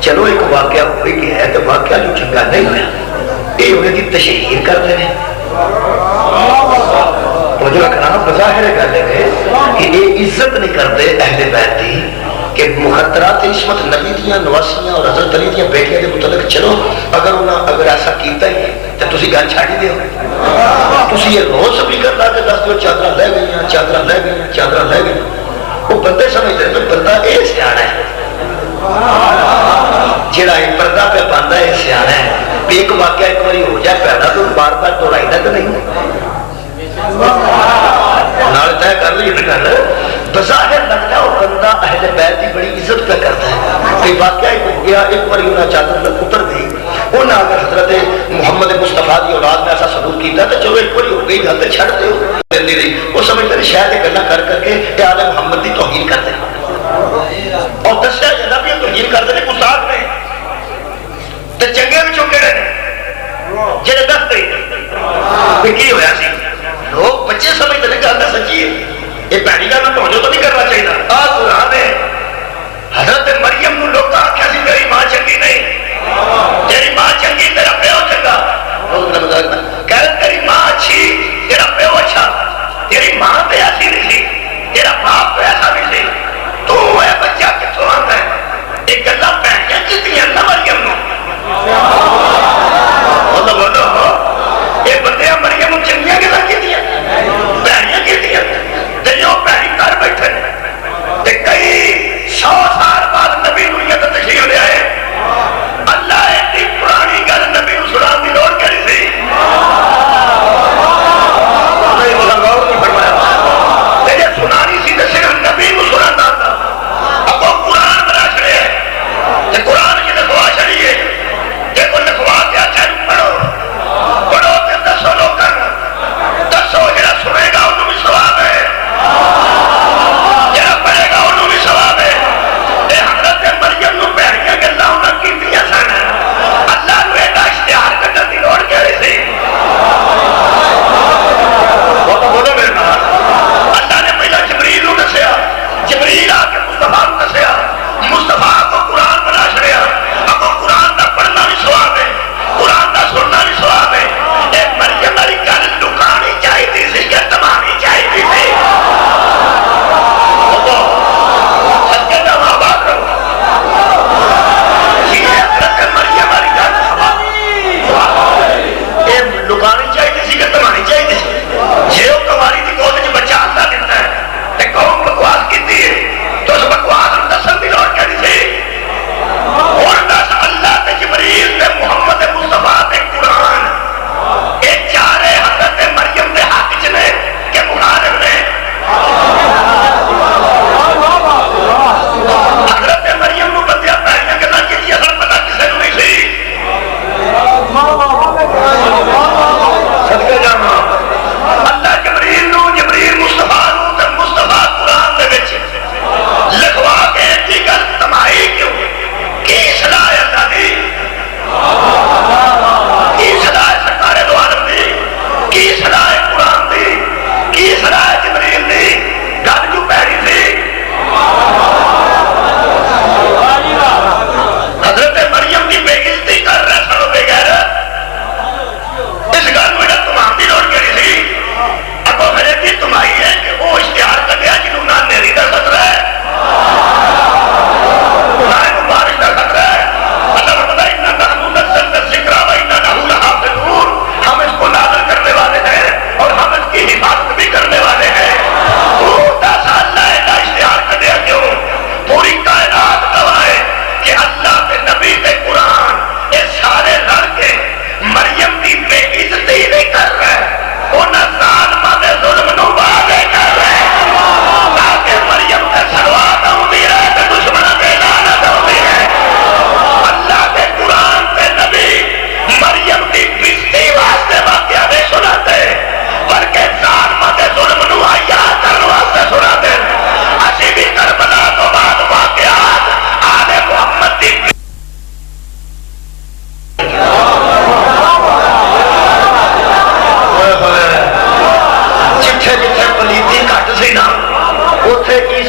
چلو ایک واقعہ ہوئی کہ ہے تے واقعہ جو چنگا نہیں ہوا یہ انہیں کی تشہیر کر دے ہیں وہ جو رکھنا بظاہر کر دے کہ یہ عزت نہیں کرتے اہل بیت دی کہ مخدرات عصمت نبی دیاں نواسیاں اور حضرت علی دیاں بیٹیاں دے متعلق چلو اگر ایسا کیتا ہی تو تسی گل چھاڑی دیو تسی یہ روز سپیکر لا کے دس دیو چادراں لے گئیاں چادراں لے گئیاں چادراں لے گئیاں وہ بندے سمجھتے ہیں بندہ اے سیاڑا ہے جڑا ایک پردہ پہ پاندا ہے سیاڑا ہے ایک واقعہ ایک باری ہو جائے پیدا تو بار بار دہرائی نہ تو نہیں نال طے کر لی گل بظاہر لگتا ہے وہ بندہ اہل بیت کی بڑی عزت پہ کرتا ہے کہ واقعہ ایک ہو گیا ایک بار انہیں چادر میں اتر گئی انہیں اگر حضرت محمد مصطفیٰ کی اولاد میں ایسا سلوک کیتا تو چلو ایک بار ہو گئی گل تو چھڑ دے دے رہی وہ سمجھتے ہیں شاید یہ گلا کر کر کے آل محمد کی توہین کرتے ہیں اور دسیا جاتا بھی توہین کرتے ہیں گستاخ نے تو چنگے بھی چوکے رہے جنہیں دس دے کی ہویا سی لوگ بچے سمجھتے ہیں کہ سچی ہے یہ پہلی گل میں توجہ تو نہیں کرنا چاہیے قرآن ہے حضرت مریم نو لوگ آخیا سی تیری ماں چنگی نہیں تیری ماں چنگی تیرا پیو چنگا کہہ تیری ماں اچھی تیرا پیو اچھا تیری ماں پہ ایسی نہیں تھی تیرا باپ پہ ایسا نہیں تھی تو ہے بچہ کتوں آتا ہے یہ گلا پہنیاں کتنی نہ مریم نو بولو یہ بندے مریم چنگیاں گلا کی پہنیاں کی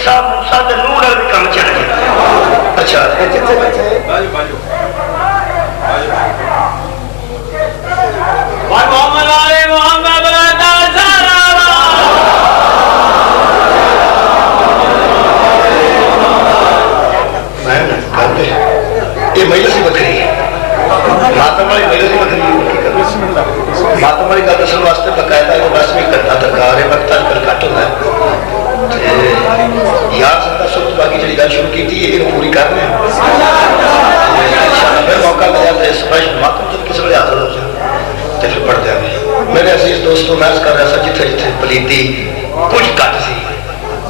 عیسیٰ موسیٰ تے نور علیہ کام چل گیا اچھا محمد علی محمد رضا یہ مجلس ہی بکری ہے ماتم والی مجلس ہی بکری ہے ماتم والی گل دسن واسطے باقاعدہ ہے بس بھی کرنا درکار ہے وقت اج کل گھٹ ہوتا ہے یار سدا سخت باقی جڑی گل شروع کی تھی یہ پوری کرنے انشاءاللہ پھر موقع ملیا تو اس فرش ماتم جب کس ویلے حاضر ہو جائے تو پھر پڑھ دیا میرے عزیز دوستوں میں عرض کر رہا تھا جتھے جتھے پلیتی کچھ گھٹ سی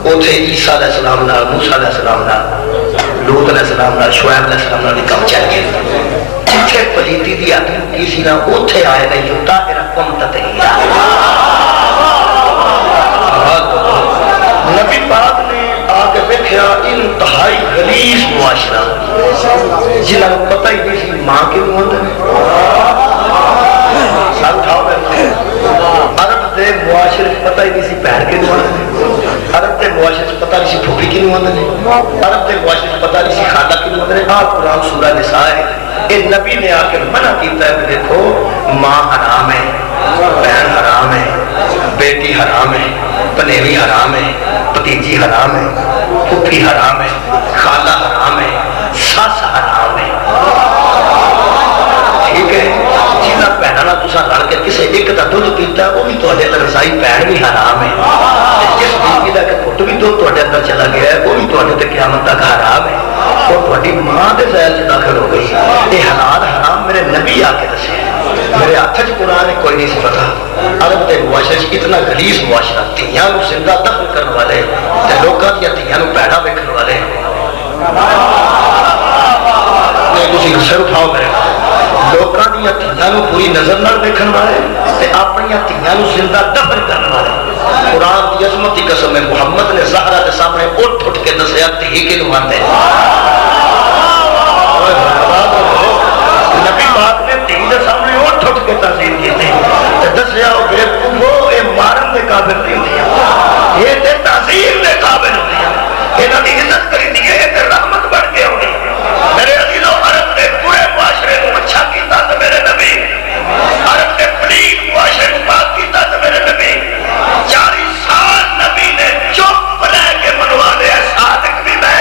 اوتھے عیسیٰ علیہ السلام نال موسیٰ علیہ السلام نال لوط علیہ السلام نال شعیب علیہ السلام نال کام چل گیا جتھے پلیتی دی حد کی سی نا اوتھے آئے گا یطہرکم تطہیرا نبی پاک نے آگے دیکھا انتہائی غلیظ معاشرہ جنہاں کو پتہ ہی نہیں سی ماں کے منہ اندر سال اٹھاؤ عرب دے معاشرے پتہ ہی نہیں سی بہن کے منہ اندر عرب دے معاشرے پتہ نہیں سی پھوپھی کے منہ اندر عرب دے معاشرے پتہ نہیں سی خالہ کے منہ اندر قرآن سورہ نساء ہے اے نبی نے آ کے منع کیتا ہے کہ دیکھو ماں حرام ہے بہن حرام ہے بیٹی حرام ہے پنیوی حرام ہے بھتیجی حرام ہے پھوپھی حرام ہے خالہ حرام ہے ساس حرام ہے ٹھیک ہے جنہاں بہناں تساں لڑ کے کسے ایک دا دودھ پیتا ہے وہ بھی تہاڈے اندر رضائی بہن بھی حرام ہے جس بیوی دا کہ پھٹ بھی دودھ تہاڈے اندر چلا گیا ہے وہ بھی تہاڈے تے قیامت تک حرام ہے اور تہاڈی ماں دے ذہن چ داخل ہو گئی یہ حلال حرام میرے نبی آ کے دسے میرے ہاتھ چ قرآن کوئی نہیں سی پتا عرب کے معاشرے اتنا غلیظ معاشرہ دھیاں نو زندہ دفن کرنے والے تے لوکاں دی دھیاں نو پیڑا ویکھن والے تسی سر اٹھاؤ میرے لوکاں دی دھیاں نو پوری نظر نال ویکھن والے تے اپنی دھیاں نو زندہ دفن کرنے والے قرآن دی عظمت دی قسم ہے محمد نے زہرا دے سامنے اٹھ اٹھ کے دسیا دھی کینو آندے نبی پاک نے دھی دے سامنے اٹھ اٹھ کے تعظیم کیتے تے دسیا او بے وہ اے مارن دے قابل نہیں ہوندی یہ تے تعظیم دے قابل ہوندی انہاں دی عزت کریندی ہے تے رحمت بن کے ہوندی میرے عزیزو عرب دے پورے معاشرے کو اچھا کیتا تے میرے نبی عرب دے پلیت معاشرے کو پاک کیتا تے میرے نبی 40 سال نبی نے چپ رہ کے منوا دیا صادق بھی میں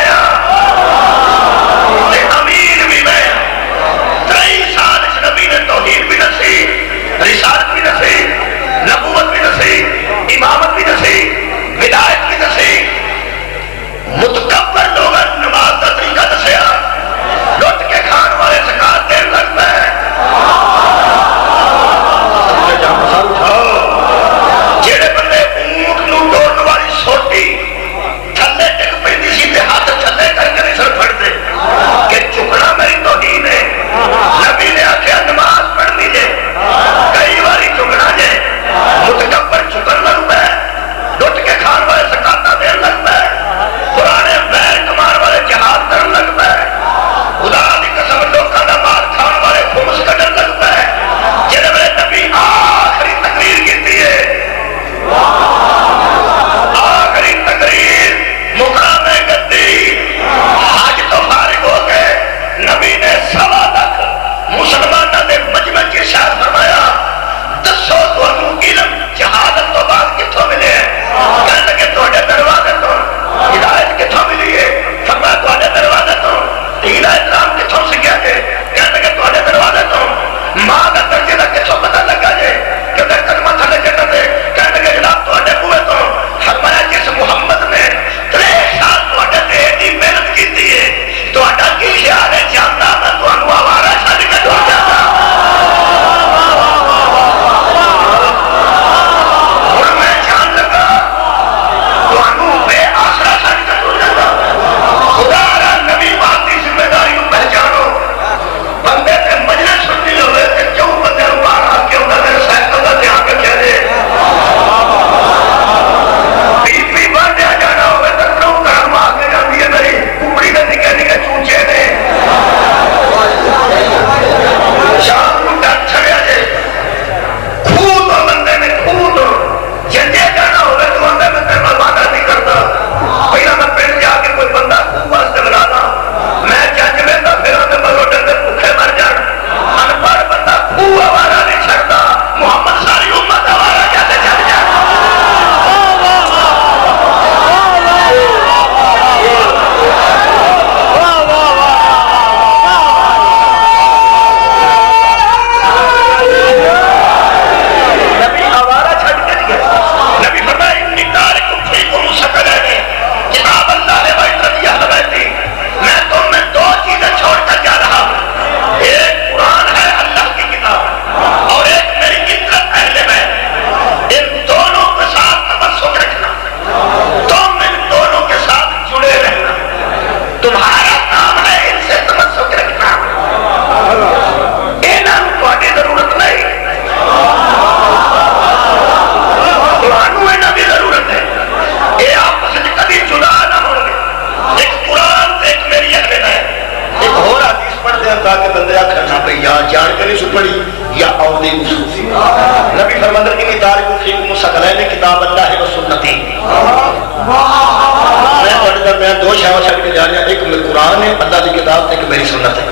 ذاتی میں درمیان دو شاور چھڑ کے جا رہا ایک قرآن ہے اللہ کی کتاب ایک میری سنت ہے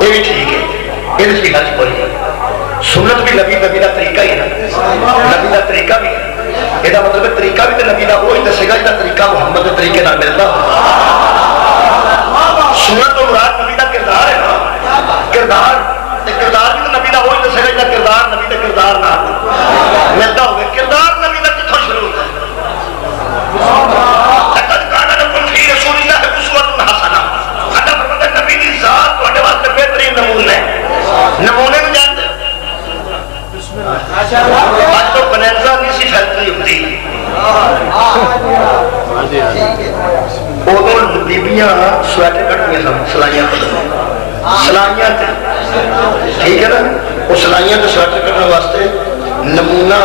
یہ بھی ٹھیک ہے یہ بھی حج کوئی ہے سنت بھی نبی کا طریقہ ہی ہے نبی کا طریقہ بھی ہے یہ مطلب طریقہ بھی تو نبی کا وہی دسے گا جہاں طریقہ محمد کے طریقے نال ملتا سنت تو مراد نبی کا کردار ہے نا کردار بھی تو نبی کا وہی دسے گا جہاں کردار نبی کا کردار نہ ملتا ہوگا کردار نبی کا کتوں شروع ہوتا ہے نبی کی ذات تھوڑے واسطے بہترین نمونے نمونے میں جانتے آج تو بنینزا نہیں سی فیکٹری ہوتی ادو بیبیاں سویٹر کٹنی سن سلائیاں سلائیاں ٹھیک ہے نا وہ سلائیاں تو سویٹر کٹنے واسطے نمونہ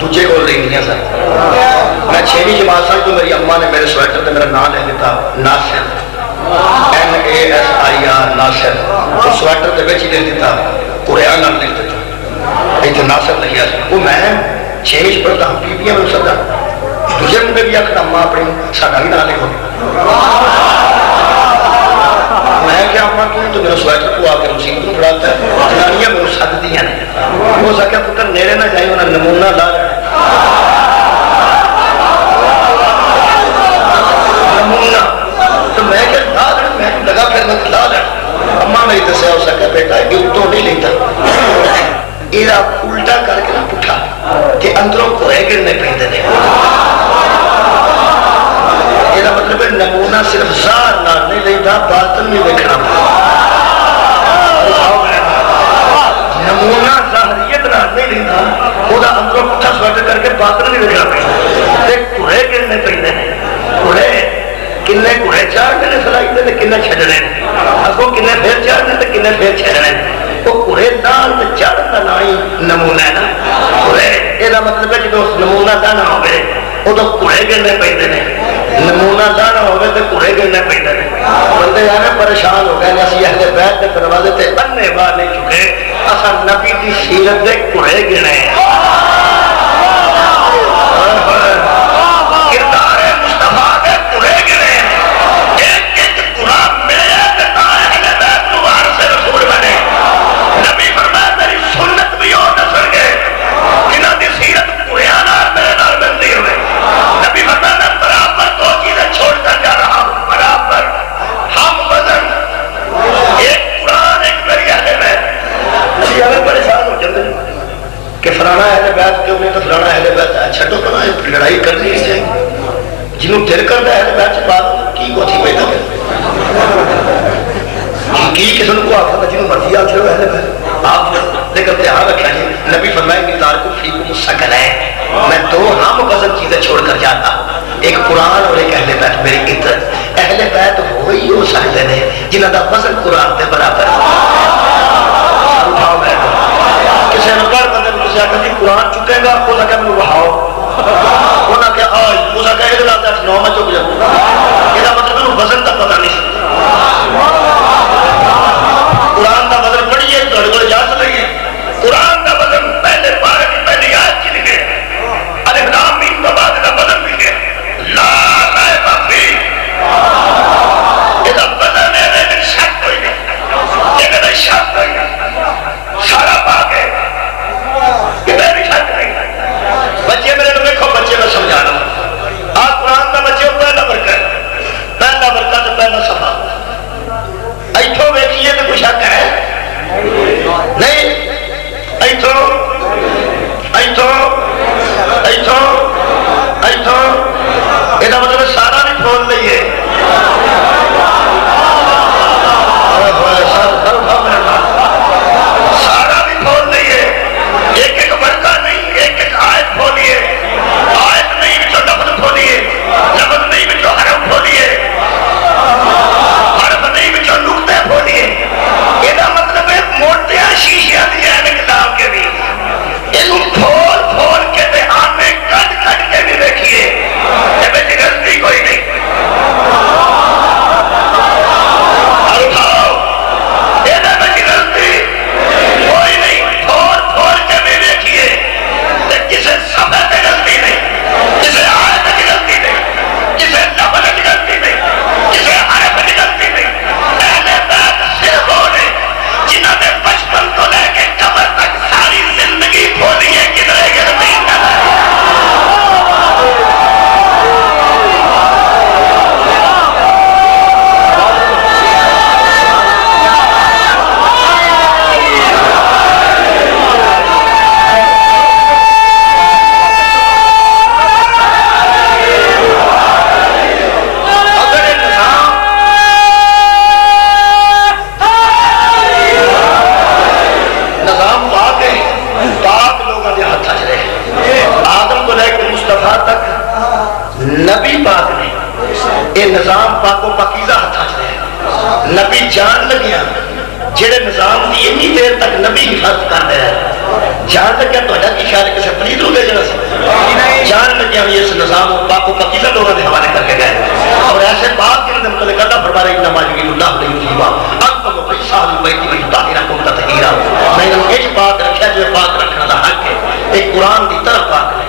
دوجے کو لینیاں سن میں 6ویں جماعت سن تو میری اماں نے میرے سویٹر تے میرا نام لکھ دیتا ناصر NASIR ناصر تو سویٹر تے وچ ہی لکھ دیتا قرآن نام لکھ دیتا ایتھے ناصر لکھیا وہ میں 6ویں پڑھتا ہوں بیبیاں میں سدا دوجے منڈے بھی آخر اماں اپنی ساڈا بھی نام لکھو میں کیا اماں کیوں تو میرا سویٹر کو آ کے مصیبت میں پڑھاتا ہے جنانیاں میرے سددیاں نے ہو سکیا پتر نیڑے نہ جائیں انہیں نمونہ لا لینا نمونہ تو میں کیا لا لینا میں لگا پھر میں لا لینا اماں میری دسیا ہو سکیا بیٹا یہ اتوں نہیں لیتا یہ الٹا کر کے نہ پٹھا کہ اندروں کوئے گرنے پہنتے ہیں یہ مطلب ہے نمونہ صرف ظاہر نہ نہیں لیتا باطن نہیں دیکھنا نمونہ ظاہریت نہ نہیں لیتا وہ اندروں پٹھا سویٹر کر کے باطن نہیں دیکھنا پہنتا کوئے گرنے پہنتے ہیں کوئے کنے کوئے چاڑنے نے سلائی دے کنے چھڑنے اگو کنے پھر چاڑنے تے کنے پھر چھڑنے وہ کوئے دان تے چاڑتا نہ ہی نمونہ ہے نا کوئے یہ مطلب ہے جب نمونہ دانا ہوئے وہ تو کوئے گرنے پہنتے ہیں نمونہ لانا ہوگا تو کوئے گرنے پہنتے ہیں بندے یعنی پریشان ہو گئے اسی اہل بیت کے دروازے تے انے بار نہیں چکے اسا نبی کی سیرت دے کوئے گرنے کردار مصطفیٰ دے کوئے گرنے ایک ایک قرآن میں کہتا ہے اہل بیت نوار سے رسول بنے نبی فرمایا میری سنت بھی ہو نسل گئے جنہاں دی سیرت قرآن اور میرے نال بندی ہوئے نبی فرمایا میں برابر دو چیزیں چھوڑ کر جا رہا ہوں برابر ہم وزن ایک قرآن ایک میری اہل بیت نبی ہمیں پریشان ہو جاتے ہیں کہ فلانا اہل بیت کیوں نہیں تو فلانا اہل بیت ہے چھٹو کنا لڑائی کرنی ہے چاہیے جنہوں دل کرتا ہے اہل بیت سے بات کی کو تھی بیٹا کی کسن کو آتا تھا جنہوں مرضی آتے ہو اہل بیت آپ لیکن دھیان رکھا جی نبی فرمائے انتار کو فیکم سکن ہے میں دو ہم وزن چیزیں چھوڑ کر جاتا ایک قرآن اور ایک اہل بیت میری عزت اہل بیت وہی ہو سکتے ہیں جنہوں کا وزن قرآن کے برابر اٹھاؤ میں کسی نکار بندے میں کسی آکر قرآن چکے گا اس آکر میں وہاؤ انہاں کہ آج اس آکر ایک لاتا ہے 9 میں چک جاؤں یہ مطلب انہوں وزن تک پتا نہیں قرآن کا وزن پڑھئے تو اڑگڑ جا سکیں قرآن کا وزن پہلے پارے کی پہلی آیت کی لکھے الف لام میم کا بعد کا وزن لکھے لا الہ پاک نے یہ نظام پاک و پاکیزہ ہاتھاں چ ہے نبی جان لگیا جہے نظام کی اینی دیر تک نبی حفاظت کر رہا ہے جان لگیا تا کی خیال کسی پلیت رو دے جانا سی جان لگیا بھی اس نظام پاک و پاکیزہ لوگوں کے حوالے کر کے گئے اور ایسے پاک جنہوں نے مطلب کرتا فرما رہی انما یرید اللہ لیصیبا انتم فیصال البیت ویطہرکم تطہیرا میں نے ایک پاک رکھا جو پاک رکھنا دا حق ہے ایک قرآن کی طرف پاک ہے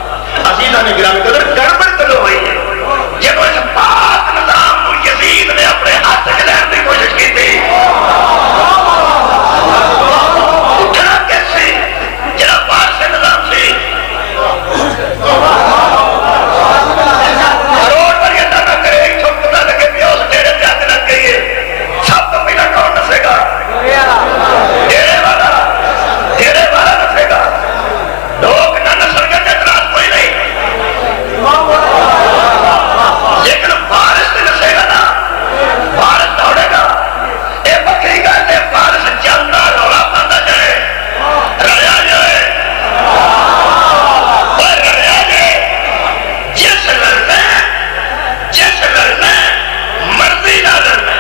عزیزاں نے گرامی قدر گڑبڑ کدو ہوئی ہے جب اس پاک نظام کو یزید نے اپنے ہاتھ سے لینے کی کوشش کی تھی اٹھنا کیسے جنہا پاک سے نظام سی کروڑ پر یہ نہ کرے ایک چھوٹ پتا لگے بھی اس ڈیڑے سے آتے نہ کہیے سب تو پہلا کون نسے گا ڈیڑے والا نسے گا لوگ نہ نسل کا اعتراض کوئی نہیں لیکن بارش سے نسے گا نا بارش دوڑے گا اے بکری گا دے بارش چلتا رولا پاندہ جائے رڑیا جائے اور رڑیا جائے جس لڑنا مرضی نہ لڑنا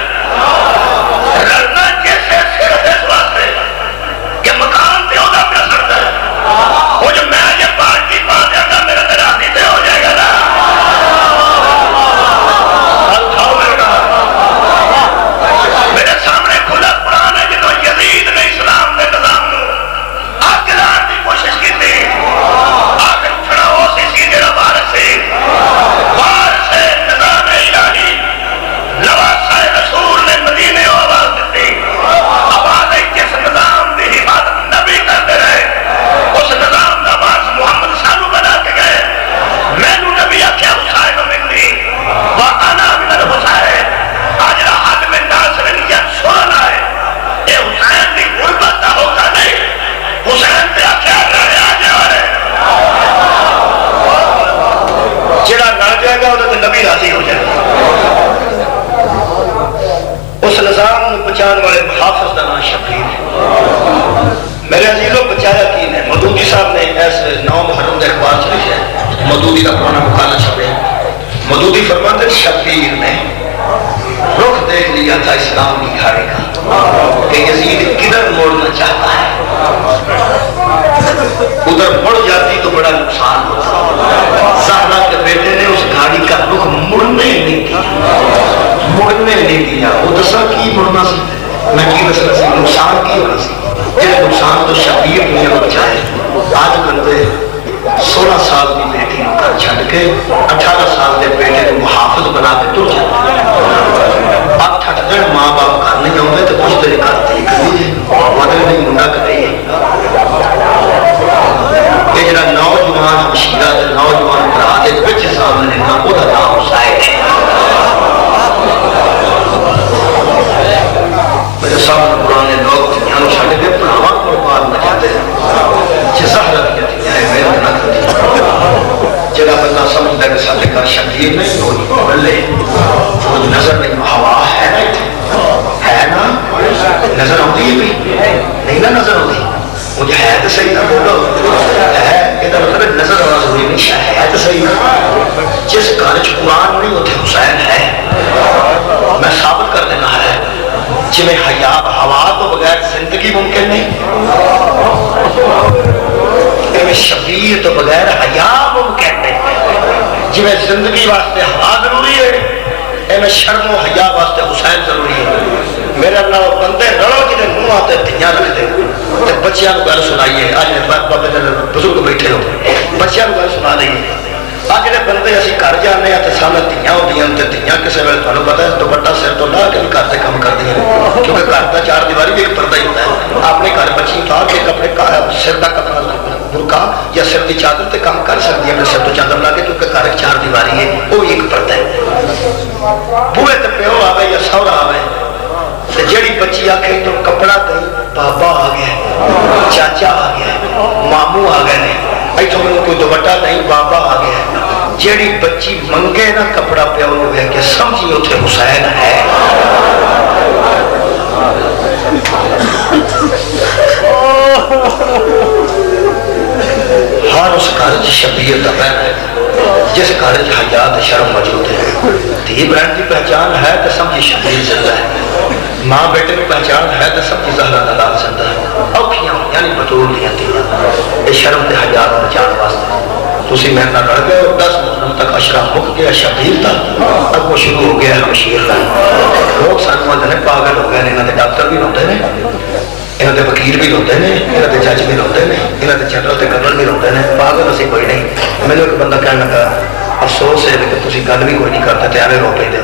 جیسے صرف اس واسطے کہ مقام پہ ہوگا اپنا سرد ہے وہ جو میں یہ پارٹی پا دیا گا میرا تراثی سے ہو جائے گا نا میرے سامنے کھلا قرآن ہے جنہوں یزید نے اسلام کے نظام کو آگ لانے کی کوشش کی تھی آخر اٹھنا ہو سی سی جڑا بارش سے نظام الہی نواسہ رسول نے مدینے کو آواز دیتی آواز ہے جس نظام کی حفاظت نبی کرتے رہے اس نظام کا باعث محمد سانو بنا کے گئے میں نو نبی آکھیا حسین منی وَأَنَا مِنَ الْحُسَيْنِ آج حد میں ناصر نیت سونا ہے اے حسین کی غربت کا ہوتا نہیں حسین پہ آکھیا رہا جائے جڑا نہ جائے گا وہ تو نبی راضی ہو جائے گا اس نظام میں بچان والے محافظ کا نام شبیر ہے میرے عزیزوں بچایا کی نے مودودی صاحب نے ایسے 9 محرم کا اخبار چلی ہے مودودی کا پرانا مقالہ چھپے مودودی فرماتے شبیر نے رخ دیکھ لیا تھا اسلام کی گھاڑی کا کہ یزید کدھر موڑنا چاہتا ہے ادھر مڑ جاتی تو بڑا نقصان ہوتا زہرا کے بیٹے نے اس گاڑی کا رخ مڑنے نہیں دیا وہ دسا کی مڑنا سی میں کی دسنا سی نقصان کی ہونا سی جنہیں نقصان تو شبیر دنیا کو بچائے آج بندے 16 سال کی بیٹی نو گھر چھڈ کے 18 سال کے بیٹے کو محافظ بنا کے تر جاتے اب تھٹ گئے ماں باپ گھر نہیں آؤں گے تو کچھ دیر کرتے ہی کریے مدر نہیں منڈا کریے یہ جڑا نوجوان مشیرہ دے نوجوان برا دے بچے سامنے نہ وہ دا نام حسین میرے سامنے پرانے لوگ یہاں چھڈ کے پڑھاوا قربان نہ جاتے جی زہرا کی جگہ بندہ سمجھتا کہ ساتھ کا شبیر نہیں ہوئی بلے وہ نظر نہیں ہوا ہے نا نظر آتی ہے بھی نہیں نا نظر آتی مجھے ہے تو صحیح نہ بولو ہے یہ مطلب نظر آنا ضروری نہیں ہے تو صحیح جس گھر قرآن نہیں ہوتے حسین ہے میں ثابت کر دینا ہے جی میں حیا ہوا تو بغیر زندگی ممکن نہیں شبیر تو بغیر حیا ممکن نہیں جی میں زندگی واسطے ہوا ضروری ہے میں شرم و حیا واسطے حسین ضروری ہے میرے اللہ بندے رڑو جنہیں منہ آتے دھیاں رکھ دے بچیاں کو گل سنائیے آج بابے بزرگ بیٹھے ہو بچیاں کو گل سنا دئیے آج جڑے بندے اسی گھر جانے ہیں سامنے دھیاں ہوندیاں تے دھیاں کسی ویلے تھانوں پتہ ہے دوپٹہ سر تو لا کے بھی گھر تے کام کردیاں کیونکہ گھر دا چار دیواری بھی ایک پردہ ہی ہوتا ہے اپنے گھر بچی اتار کے کپڑے سر دا کپڑا برقع یا سر دی چادر تے کام کر سکتی ہے اپنے سر تو چادر لا کے کیونکہ گھر چار دیواری ہے وہ بھی ایک پردہ ہے بوئے تے پیو آوے یا سورا آوے تے جیڑی بچی آکھے تو کپڑا دے بابا آ گیا چاچا آ گیا ماموں آ گئے نے ایتھوں میں کوئی دوپٹہ نہیں بابا آ گیا جیڑی بچی منگے نا کپڑا پیو ہوئے کہ سمجھی اتھے حسین ہے ہر اس گھر شبیر دا پہنا ہے جس گھر حیات شرم موجود ہے دھی بہن کی پہچان ہے تو سمجھی شبیر زندہ ہے ماں بیٹے کی پہچان ہے تو سمجھی زہرا دلال زندہ ہے اوکھیاں یعنی بطول دیاں تھیاں یہ شرم تے حیات بچان واسطے تسی میں نہ کر گئے 10 محرم تک اشرف مک گیا شبیر تھا اب وہ شروع ہو گیا ہمشیر کا لوگ سانوان دنے پاگل ہو گئے انہاں دے ڈاکٹر بھی ہوتے ہیں انہاں دے وکیل بھی ہوتے ہیں انہاں دے جج بھی ہوتے ہیں انہاں دے جنرل تے گورنر بھی ہوتے ہیں پاگل اسی کوئی نہیں میں نے ایک بندہ کہنے لگا افسوس ہے کہ تسی گل بھی کوئی نہیں کرتے تے ایویں رو پے دے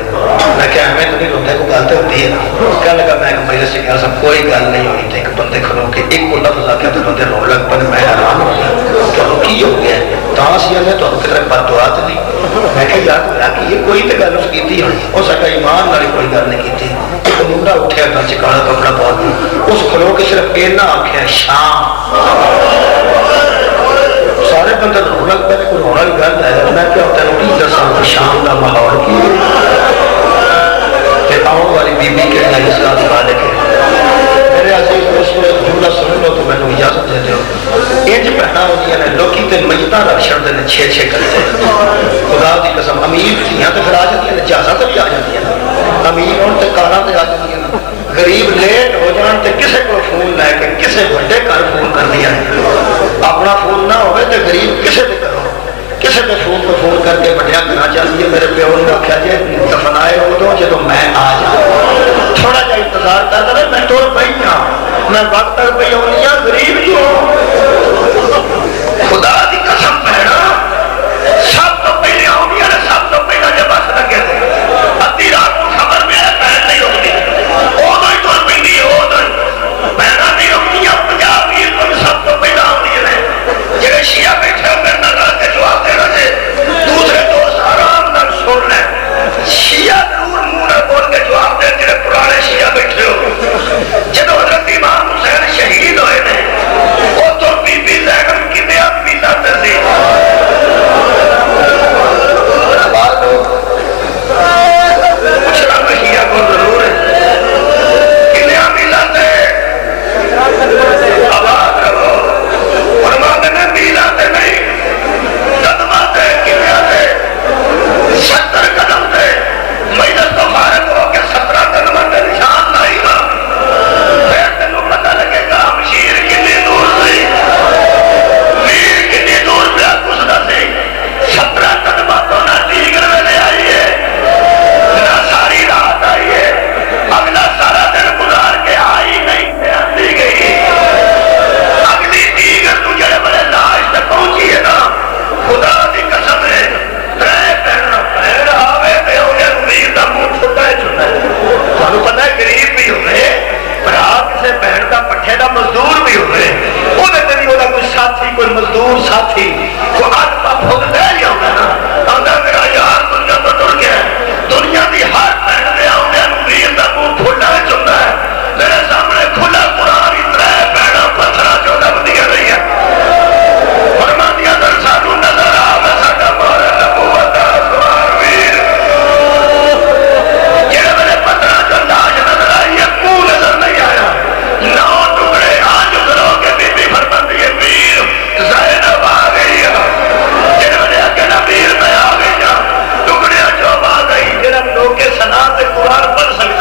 میں کہ میں تو نہیں روتا کوئی گل تے ہوندی ہے نا کہنے لگا میں کہ مجلس سے کہا سب کوئی گل نہیں ہوئی تے ایک بندے کھلو کے ایک کو لفظ آ کے تے بندے رو لگ پے میں حیران ہو گیا کہ کی ہو گیا تاں سی نے تو کتنے بد دعا تے نہیں میں کہ یاد ہوا کہ یہ کوئی تے گل اس کیتی ہونی او ساڈا ایمان نال کوئی گل نہیں کیتی ایک منڈا اٹھیا گھر چ کالا کپڑا پا کے اس کھلو کے صرف اینا آکھیا شام سارے بندے رو لگ پے کوئی رونا بھی گل ہے میں کیا تینوں کی دساں شام دا ماحول کی تے آؤں والی بی بی کے اس کا والے کے میرے عزیز دوستو ایک جملہ سن لو تو میں نے اجازت دے دیو انج پہنا ہوندیاں نے لوکی تے میتاں رکھ چھڑدے نے 6 کرتے خدا دی قسم امیر تھیاں تے پھر آ جاندیاں نے جہازاں تے بھی آ جاندیاں امیر ہون تے کاراں تے آ جاندیاں غریب لیٹ ہو جان تے کسے کو فون لے کے کسے بڑے گھر فون کر دیا اپنا فون نہ ہوئے تے غریب کسے تے کرو کسے تے فون کر کے بڑیا کرنا چاہیے میرے پیو نے آخیا جی دفنائے ادو جدو میں آ جاؤں تھوڑا جا انتظار کرتا رہے میں ٹر پی ہاں میں وقت تک پہ آنی ہاں غریب جو خدا دی قسم پہنا سب تو پہلے آنی نے سب تو پہلے جب بس لگے تھے ادھی رات کو خبر میں پہن نہیں ہوتی ادو ہی ٹر پی ادو پہنا نہیں ہوتی پنجاب ہی سب تو پہلے آنی نے جہے شیعہ بیٹھے میرے نہ رہ کے جواب دینا چاہے دوسرے دوست آرام نال سن لیں شیعہ ضرور منہ نہ بول کے جواب دیں جڑے پرانے شیعہ بیٹھے ہو جب حضرت امام حسین شہید ہوئے نے وہ تو بی بی زینب کی نیات بھی لاتے تھے پوچھنا میں شیعہ کو ضرور ہے کہ نیات بھی لاتے آباد رہو فرماتے نے بھی لاتے نہیں قدماتے کنیاتے 70 قدم تھے مجلس تو فارغ ہو کے 17 قدم تے نشان نہیں نا پھر تینوں پتہ لگے گا ہمشیر کتنی دور سی میر کتنی دور پہ گزرا سی 17 قدم تو نہ دیگر ویلے آئی ہے نہ ساری رات آئی ہے اگلا سارا دن گزار کے آئی نہیں آتی گئی اگلی دیگر تو جڑے بڑے لاش تک پہنچی ہے نا خدا دی قسم ہے پتا ہے غریب بھی ہوئے برا کسی بہن کا پٹھے کا مزدور بھی ہوئے وہ کوئی ساتھی کوئی مزدور ساتھی کوئی آدھا پھوک لے لیا ہوگا نا آدھا میرا یار دنیا تو ٹر گیا دنیا کی ہر بہن دے آدھے امیر کا منہ کھلا چاہتا ہے میرے سامنے کھلا قرآن ہی 3 بہنا پتھرا جو لب دیا رہی ہے فرما دیا در سانو نظر آوے ساڈا مارا نبوت دا سوار ویر جڑے میرے پتھرا جو لاش نظر آئی ہے منہ نظر نہیں آیا 9 ٹکڑے آج کرو کہ بی بی فرماتی ہے ویر زینب آ گئی ہے جڑے میرے اگے نا ویر میں آ گئی ٹکڑے جو آ گئی جڑا لوگ کے سنا تے قرآن پڑھ سکتے